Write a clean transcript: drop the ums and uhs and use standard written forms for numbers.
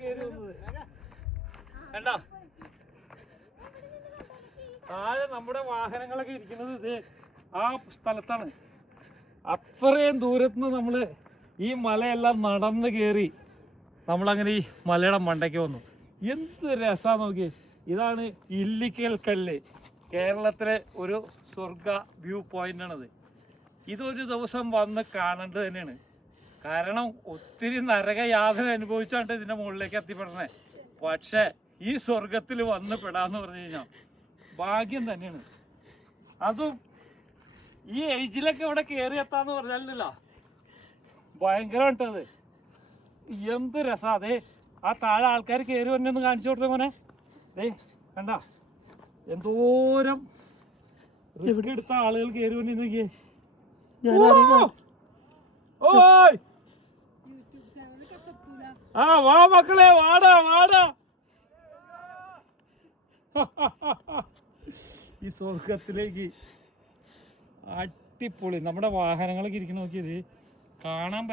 കയറി വന്നത്. കണ്ടോ താഴെ നമ്മുടെ വാഹനങ്ങളൊക്കെ ഇരിക്കുന്നത് ഇത് ആ സ്ഥലത്താണ്. അത്രയും ദൂരത്തുനിന്ന് നമ്മൾ ഈ മലയെല്ലാം നടന്ന് കയറി നമ്മളങ്ങനെ ഈ മലയുടെ മണ്ടയ്ക്ക് വന്നു. എന്ത് രസമാണ് നോക്കി. ഇതാണ് ഇല്ലിക്കൽ കല്ല്, കേരളത്തിലെ ഒരു സ്വർഗ വ്യൂ പോയിന്റാണത്. ഇതൊരു ദിവസം വന്ന് കാണേണ്ടത് തന്നെയാണ്. കാരണം ഒത്തിരി നരകയാതന അനുഭവിച്ചാണ്ട് ഇതിൻ്റെ മുകളിലേക്ക് എത്തിപ്പെടണേ. പക്ഷേ ഈ സ്വർഗത്തിൽ വന്ന് പെടാന്ന് പറഞ്ഞു കഴിഞ്ഞാൽ ഭാഗ്യം തന്നെയാണ്. അതും ഈ ഏജിലൊക്കെ ഇവിടെ കയറി എത്താന്ന് പറഞ്ഞാലല്ല ഭയങ്കരമായിട്ടത്. എന്ത് രസാ. അതെ ആ താഴെ ആൾക്കാർ കയറി വന്നെന്ന് കാണിച്ചു കൊടുത്ത മോനെ. കണ്ട എന്തോരം റിസ്ക് എടുത്ത ആളുകൾ കയറി വന്നി നോക്കിയേ. ഓയ് ആ വാ മക്കളെ, വാടാ വാടാ. ഈ സ്വർഗത്തിലേക്ക് അടിപൊളി. നമ്മുടെ വാഹനങ്ങളൊക്കെ ഇരിക്കണ നോക്കിയത് കാണാൻ പറ്റും.